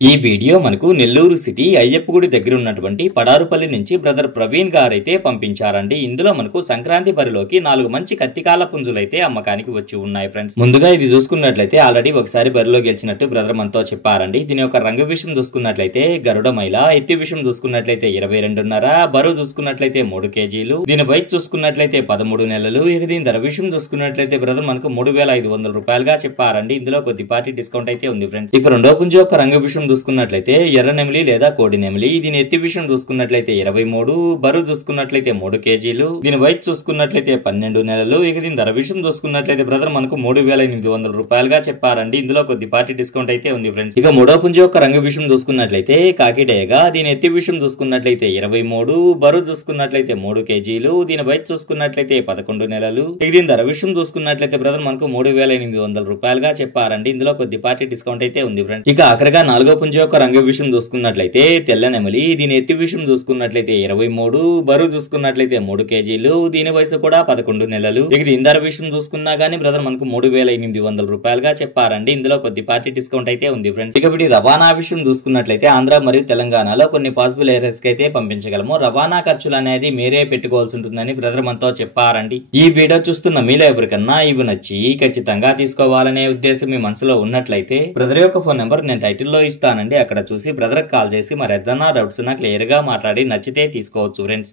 ఈ వీడియో మనకు నెల్లూరు సిటీ అయ్యప్పగుడి దగ్గర ఉన్నటువంటి పడారుపల్లి నుంచి బ్రదర్ ప్రవీణ్ గారైతే పంపించారండి. ఇందులో మనకు సంక్రాంతి బరిలోకి 4 మంచి కత్తికాల పుంజులైతే అమ్మకానికి వచ్చి ఉన్నాయి ఫ్రెండ్స్. ముందుగా ఇది చూసుకున్నట్లయితే ఆల్రెడీ ఒకసారి బరిలో గెలిచినట్టు బ్రదర్ మనతో చెప్పారండి. దీని యొక్క రంగు విషయం చూసుకున్నట్లయితే గరుడ మైల, ఎత్తి విషయం చూసుకున్నట్లయితే 22.5, బరువు చూసుకున్నట్లయితే 3 కేజీలు, దీని వయసు చూసుకున్నట్లయితే 13 నెలలు. ఇక దీని ధర విషయం చూసుకున్నట్లయితే బ్రదర్ మనకు 3,500 రూపాయలుగా చెప్పారండి. ఇందులో కొద్దిపాటి డిస్కౌంట్ అయితే ఉంది ఫ్రెండ్స్. ఇక రెండో పుంజు యొక్క రంగు విషయం చూసుకున్నట్లయితే ఎర్ర నెమిలి లేదా కోడి నెమిలి. దీని ఎత్తి విషయం చూసుకున్నట్లయితే 23, బరువు చూసుకున్నట్లయితే 3 కేజీలు, దీని వయసు చూసుకున్నట్లయితే 12 నెలలు. ఇక దీని ధర విషయం చూసుకున్నట్లయితే బ్రదర్ మనకు 3,800 రూపాయలుగా చెప్పారండి. ఇందులో కొద్దిపాటి డిస్కౌంట్ అయితే ఉంది ఫ్రెండ్స్. ఇక మూడో పుంజు యొక్క రంగు విషయం చూసుకున్నట్లయితే కాకిడేగా. దీని ఎత్తి విషయం చూసుకున్నట్లయితే 23, బరువు చూసుకున్నట్లయితే 3 కేజీలు, దీని వయసు చూసుకున్నట్లయితే 11 నెలలు. ఇక దీని ధర విషయం చూసుకున్నట్లయితే బ్రదర్ మనకు 3,800 రూపాయలుగా చెప్పారండి. ఇందులో కొద్దిపాటి డిస్కౌంట్ అయితే ఉంది ఫ్రెండ్స్. ఇక ఆఖరిగా నాలుగో పుంజు యొక్క రంగు విషయం చూసుకున్నట్లయితే తెల్ల నెమలి. దీని ఎత్తి విషయం చూసుకున్నట్లయితే 23, బరువు చూసుకున్నట్లయితే 3 కేజీలు, దీని వయసు కూడా 11 నెలలు. ఇక దీని ధర విషయం చూసుకున్నా గానీ బ్రదర్ మనకు 3,800 రూపాయలుగా చెప్పారండి. ఇందులో కొద్దిపాటి డిస్కౌంట్ అయితే ఉంది ఫ్రెండ్స్. ఇక వీటి రవాణా విషయం చూసుకున్నట్లయితే ఆంధ్ర మరియు తెలంగాణలో కొన్ని పాసిబుల్ ఏరియాస్ కి అయితే పంపించగలము. రవాణా ఖర్చులు అనేది మీరే పెట్టుకోవాల్సి ఉంటుందని బ్రదర్ మనతో చెప్పారండి. ఈ వీడియో చూస్తున్న మీలో ఎవరికన్నా ఇవి నచ్చి ఖచ్చితంగా తీసుకోవాలనే ఉద్దేశం మీ మనసులో ఉన్నట్లయితే బ్రదర్ యొక్క ఫోన్ నెంబర్ నేను టైటిల్లో ఇస్తానండి. అక్కడ చూసి బ్రదర్ కాల్ చేసి మరి ఏదైనా డౌట్స్ క్లియర్ గా మాట్లాడి నచ్చితే తీసుకోవచ్చు ఫ్రెండ్స్.